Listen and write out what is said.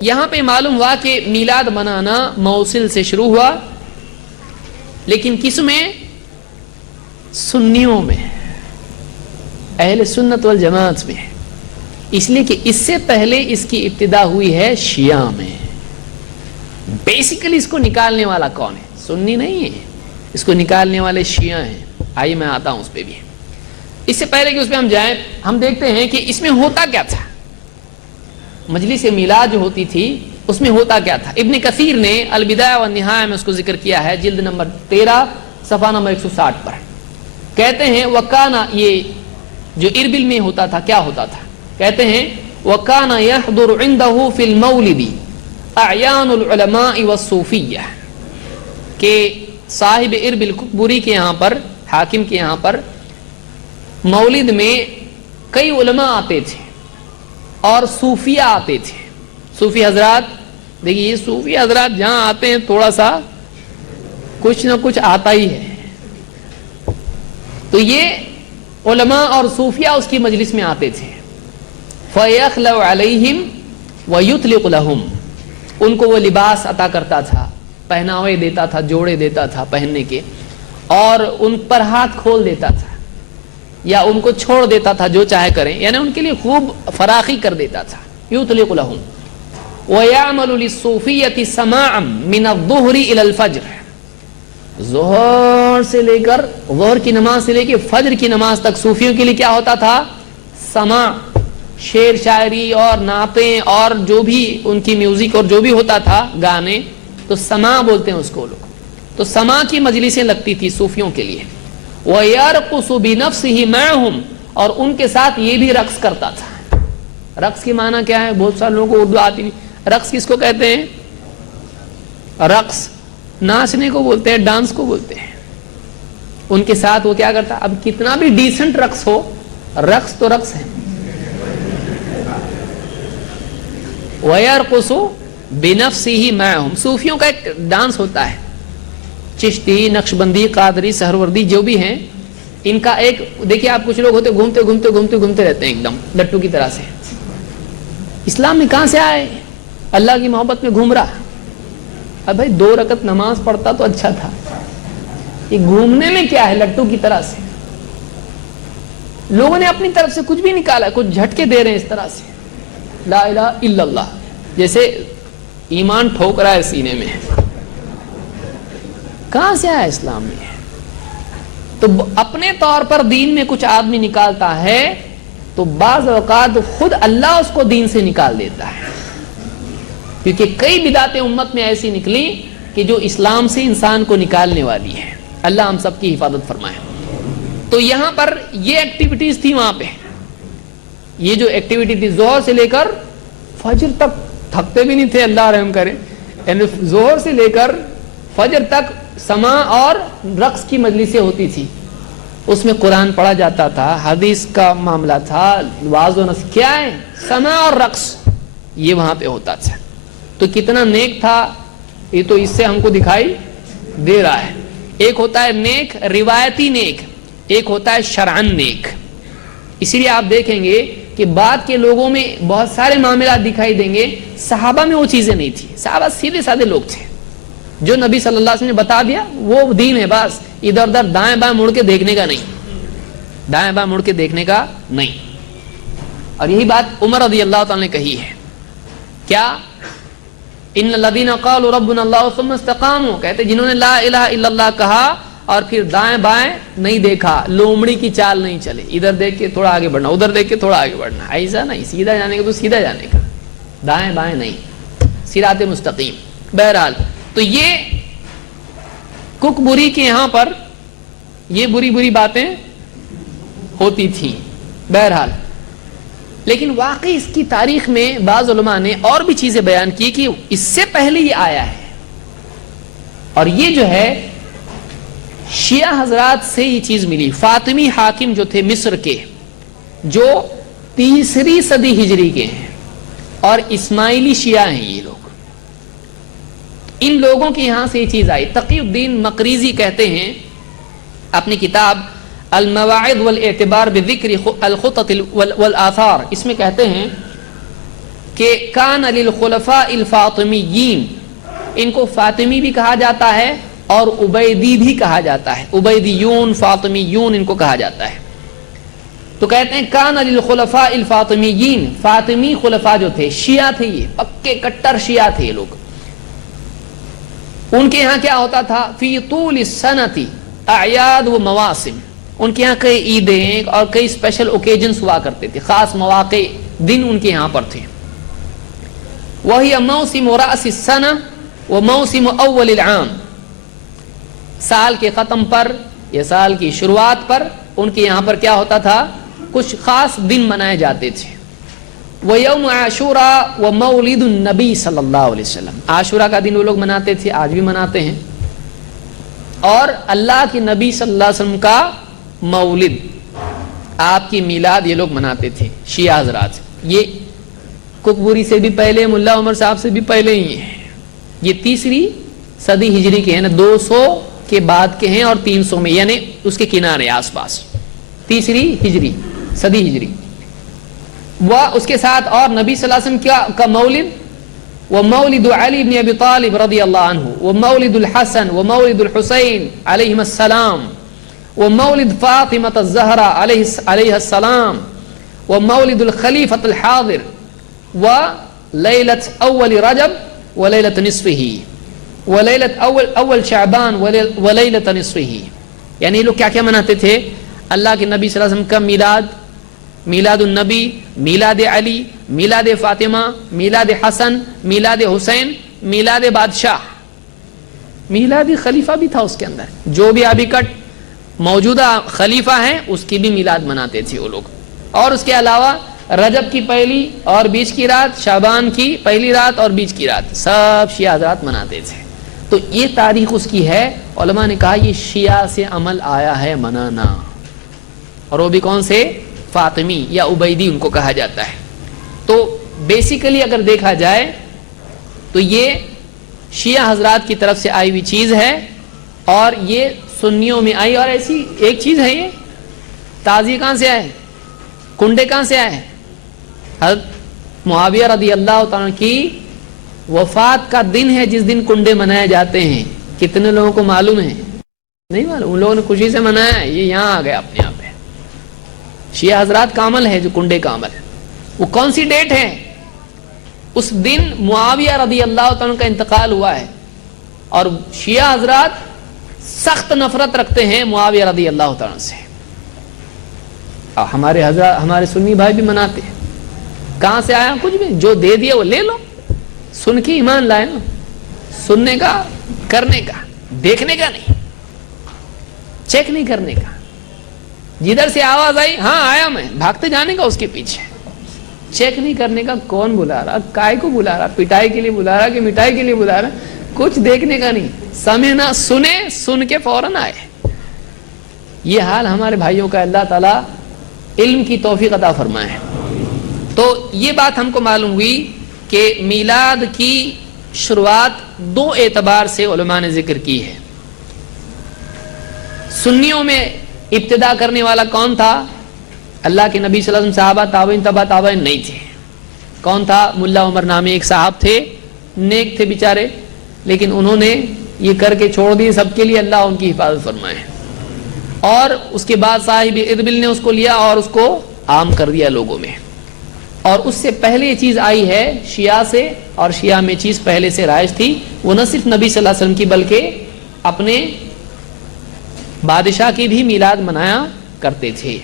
یہاں پہ معلوم ہوا کہ میلاد منانا موصل سے شروع ہوا، لیکن کس میں؟ سنیوں میں، اہل سنت والجماعت میں، اس لیے کہ اس سے پہلے اس کی ابتدا ہوئی ہے شیعہ میں۔ بیسیکلی اس کو نکالنے والا کون ہے؟ سنی نہیں ہے، اس کو نکالنے والے شیعہ ہیں۔ آئیے میں آتا ہوں اس پہ بھی۔ اس سے پہلے کہ اس پہ ہم جائیں، ہم دیکھتے ہیں کہ اس میں ہوتا کیا تھا۔ مجلس میلاد جو ہوتی تھی اس میں ہوتا کیا تھا؟ ابن کثیر نے البدایہ والنہایہ میں اس کو ذکر کیا ہے، جلد نمبر 13 صفحہ نمبر 160 پر۔ کہتے ہیں وکانا، یہ جو اربل میں ہوتا تھا کیا ہوتا تھا؟ کہتے ہیں وکانا یحضر عنده فی المولد اعیان العلماء والصوفیہ، کہ صاحب اربل ککبری کے یہاں پر، حاکم کے یہاں پر مولد میں کئی علماء آتے تھے اور صوفیہ آتے تھے۔ صوفی حضرات، دیکھیے یہ صوفی حضرات جہاں آتے ہیں تھوڑا سا کچھ نہ کچھ آتا ہی ہے، تو یہ علماء اور صوفیہ اس کی مجلس میں آتے تھے۔ فَيَخْلَوْ عَلَيْهِمْ وَيُطْلِقُ لَهُمْ، ان کو وہ لباس عطا کرتا تھا، پہناوے دیتا تھا، جوڑے دیتا تھا پہننے کے، اور ان پر ہاتھ کھول دیتا تھا یا ان کو چھوڑ دیتا تھا، جو چاہے کریں، یعنی ان کے لیے خوب فراخی کر دیتا تھا۔ یطلق لهم وَيَعْمَلُ لِلصُّوفِيَّةِ سَمَاعًا مِنَ الظُّهْرِ إِلَى الْفَجْرِ، ظہر سے لے کر، ظہر کی نماز سے لے کے فجر کی نماز تک صوفیوں کے لیے کیا ہوتا تھا؟ سماع، شعر شاعری اور نعتیں اور جو بھی ان کی میوزک اور جو بھی ہوتا تھا، گانے، تو سماع بولتے ہیں اس کو لوگ۔ تو سماع کی مجلسیں لگتی تھی صوفیوں کے لیے۔ وَيَرْقُصُ بِنَفْسِهِ مَعَهُمْ، اور ان کے ساتھ یہ بھی رقص کرتا تھا۔ رقص کی معنی کیا ہے؟ بہت سارے لوگوں کو اردو آتی نہیں۔ رقص کس کو کہتے ہیں؟ رقص ناچنے کو بولتے ہیں، ڈانس کو بولتے ہیں۔ ان کے ساتھ وہ کیا کرتا؟ اب کتنا بھی ڈیسنٹ رقص ہو، رقص تو رقص ہے۔ وَيَرْقُصُ بِنَفْسِهِ مَعَهُمْ، صوفیوں کا ایک ڈانس ہوتا ہے، چشتی، نقشبندی، قادری، سہروردی جو بھی ہیں، ان کا ایک، دیکھیے آپ کچھ لوگ ہوتے گھومتے گھومتے گھومتے گھومتے رہتے ہیں ایک دم لٹو کی طرح سے۔ اسلام میں کہاں سے آئے؟ اللہ کی محبت میں گھوم رہا۔ اب بھائی 2 رکعت نماز پڑھتا تو اچھا تھا، یہ گھومنے میں کیا ہے؟ لٹو کی طرح سے لوگوں نے اپنی طرف سے کچھ بھی نکالا، کچھ جھٹکے دے رہے ہیں اس طرح سے، لا الہ الا اللہ، جیسے ایمان ٹھوک رہا ہے سینے میں۔ کہاں سے آیا اسلام میں؟ تو اپنے طور پر دین میں کچھ آدمی نکالتا ہے تو بعض اوقات خود اللہ اس کو دین سے نکال دیتا ہے، کیونکہ کئی بدعتیں امت میں ایسی نکلی کہ جو اسلام سے انسان کو نکالنے والی ہے۔ اللہ ہم سب کی حفاظت فرمائے۔ تو یہاں پر یہ ایکٹیویٹیز تھی، وہاں پہ یہ جو ایکٹیویٹی تھی ظہر سے لے کر فجر تک، تھکتے بھی نہیں تھے، اللہ رحم کرے، یعنی ظہر سے لے کر فجر تک سماع اور رقص کی مجلسیں ہوتی تھی۔ اس میں قرآن پڑھا جاتا تھا، حدیث کا معاملہ تھا، واعظ و نصیحت، کیا ہے؟ سماع اور رقص، یہ وہاں پہ ہوتا تھا۔ تو کتنا نیک تھا یہ تو اس سے ہم کو دکھائی دے رہا ہے۔ ایک ہوتا ہے نیک، روایتی نیک، ایک ہوتا ہے شرعن نیک۔ اسی لیے آپ دیکھیں گے کہ بعد کے لوگوں میں بہت سارے معاملات دکھائی دیں گے، صحابہ میں وہ چیزیں نہیں تھی۔ صحابہ سیدھے سادے لوگ تھے، جو نبی صلی اللہ علیہ وسلم نے بتا دیا وہ دین ہے، بس ادھر ادھر دائیں بائیں مڑ کے دیکھنے کا نہیں، دائیں بائیں مڑ کے دیکھنے کا نہیں۔ اور یہی بات عمر رضی اللہ تعالی نے کہی ہے، کیا؟ ان الذین قالوا ربنا اللہ ثم استقاموا، کہتے جنہوں نے لا الہ الا اللہ کہا اور پھر دائیں بائیں نہیں دیکھا، لومڑی کی چال نہیں چلے، ادھر دیکھ کے تھوڑا آگے بڑھنا، ادھر دیکھ کے تھوڑا آگے بڑھنا، ایسا نہیں، سیدھا جانے کا تو سیدھا جانے کا، دائیں بائیں نہیں، صراط مستقیم۔ بہرحال تو یہ ککبری کے یہاں پر یہ بری بری باتیں ہوتی تھیں۔ بہرحال لیکن واقعی اس کی تاریخ میں بعض علماء نے اور بھی چیزیں بیان کی کہ اس سے پہلے یہ آیا ہے، اور یہ جو ہے شیعہ حضرات سے یہ چیز ملی۔ فاطمی حاکم جو تھے مصر کے، جو 3 صدی ہجری کے ہیں، اور اسماعیلی شیعہ ہیں یہ لوگ، ان لوگوں کے یہاں سے یہ چیز آئی۔ تقی الدین مقریزی کہتے ہیں اپنی کتاب المواعظ والاعتبار بذکر الخطط والآثار، اس میں کہتے ہیں کہ کان للخلفاء الفاطمیین، ان کو فاطمی بھی کہا جاتا ہے اور عبیدی بھی کہا جاتا ہے، عبیدیون فاطمیون ان کو کہا جاتا ہے۔ تو کہتے ہیں کان للخلفاء الفاطمیین، فاطمی خلفاء جو تھے شیعہ تھے، یہ پکے کٹر شیعہ تھے یہ لوگ۔ ان کے ہاں کیا ہوتا تھا، فی طول السنۃ اعیاد و مواسم، ان کے ہاں کئی عیدیں اور کئی اسپیشل اوکیجنز ہوا کرتے تھے، خاص مواقع دن ان کے یہاں پر تھے۔ وہی موسم رأس السنہ و موسم اول العام، سال کے ختم پر یا سال کی شروعات پر ان کے یہاں پر کیا ہوتا تھا، کچھ خاص دن منائے جاتے تھے۔ وَيَوْمُ عَاشُورَا وَمَوْلِدُ النَّبِي صلی اللہ علیہ وسلم، عاشورہ کا دن وہ لوگ مناتے تھے، آج بھی مناتے ہیں، اور اللہ کے نبی صلی اللہ علیہ وسلم کا مولد، آپ کی میلاد یہ لوگ مناتے تھے شیعہ حضرات۔ یہ ککبوری سے بھی پہلے، ملا عمر صاحب سے بھی پہلے ہی ہیں، یہ تیسری صدی ہجری کے ہیں نا، 200 کے بعد کے ہیں اور 300 میں، یعنی اس کے کنارے آس پاس، تیسری ہجری صدی ہجری۔ وہ اس کے ساتھ اور نبی صلی اللہ علیہ وسلم کا مولد، ومولد علی بن ابی طالب رضی اللہ عنہ، ومولد الحسن ومولد الحسین علیہم السلام، ومولد فاطمة الزہرا علیہ السلام، ومولد الخلیفۃ الحاضر، ولیلۃ اول رجب ولیلۃ نصفہ، ولیلۃ اول شعبان ولیلۃ نصفہ۔ یعنی یہ لوگ کیا کیا مناتے تھے، اللہ کے نبی صلی اللہ علیہ وسلم کا میلاد، میلاد النبی، میلاد علی، میلاد فاطمہ، میلاد حسن، میلاد حسین، میلاد بادشاہ، میلاد خلیفہ بھی تھا اس کے اندر، جو بھی ابھی کٹ موجودہ خلیفہ ہیں اس کی بھی میلاد مناتے تھے وہ لوگ۔ اور اس کے علاوہ رجب کی پہلی اور بیچ کی رات، شعبان کی پہلی رات اور بیچ کی رات، سب شیعہ حضرات مناتے تھے۔ تو یہ تاریخ اس کی ہے، علماء نے کہا یہ شیعہ سے عمل آیا ہے منانا، اور وہ بھی کون سے، فاطمی یا عبیدی ان کو کہا جاتا ہے۔ تو بیسیکلی اگر دیکھا جائے تو یہ شیعہ حضرات کی طرف سے آئی ہوئی چیز ہے، اور یہ سنیوں میں آئی، اور ایسی ایک چیز ہے، یہ تازی کہاں سے آئے، کنڈے کہاں سے آئے، حضرت معاویہ رضی اللہ تعالیٰ کی وفات کا دن ہے جس دن کنڈے منائے جاتے ہیں۔ کتنے لوگوں کو معلوم ہے؟ نہیں معلوم، ان لوگوں نے خوشی سے منایا ہے، یہ یہاں آ گیا اپنے آپ پہ۔ شیعہ حضرات کا عمل ہے جو کنڈے کا عمل ہے، وہ کون سی ڈیٹ ہے، اس دن معاویہ رضی اللہ تعالیٰ کا انتقال ہوا ہے، اور شیعہ حضرات سخت نفرت رکھتے ہیں معاویہ رضی اللہ تعالیٰ سے۔ ہمارے حضرات، ہمارے سنی بھائی بھی مناتے ہیں، کہاں سے آیا، کچھ بھی جو دے دیا وہ لے لو، سن کے ایمان لائے نا، سننے کا، کرنے کا، دیکھنے کا نہیں، چیک نہیں کرنے کا، جدھر سے آواز آئی ہاں آیا میں، بھاگتے جانے کا اس کے پیچھے، چیک نہیں کرنے کا کون بلا رہا، کائے کو بلا رہا، پٹائی کے لیے بلا رہا کہ مٹائی کے لیے بلا رہا، کچھ دیکھنے کا نہیں، سمجھنا، سنے، سن کے فوراً آئے۔ یہ حال ہمارے بھائیوں کا، اللہ تعالیٰ علم کی توفیق عطا فرمائے۔ تو یہ بات ہم کو معلوم ہوئی کہ میلاد کی شروعات دو اعتبار سے علماء نے ذکر کی ہے۔ سنیوں میں ابتدا کرنے والا کون تھا، اللہ کے نبی صلی اللہ علیہ وسلم، صحابہ، تابعین، تبع تابعین نہیں تھے۔ کون تھا، ملا عمر نامی ایک صاحب تھے، نیک تھے بیچارے، لیکن انہوں نے یہ کر کے چھوڑ دیے، سب کے لیے اللہ ان کی حفاظت فرمائے۔ اور اس کے بعد صاحب ادبل نے اس کو لیا اور اس کو عام کر دیا لوگوں میں۔ اور اس سے پہلے یہ چیز آئی ہے شیعہ سے، اور شیعہ میں چیز پہلے سے رائج تھی، وہ نہ صرف نبی صلی اللہ علیہ وسلم کی بلکہ اپنے بادشاہ کی بھی میلاد منایا کرتے تھے۔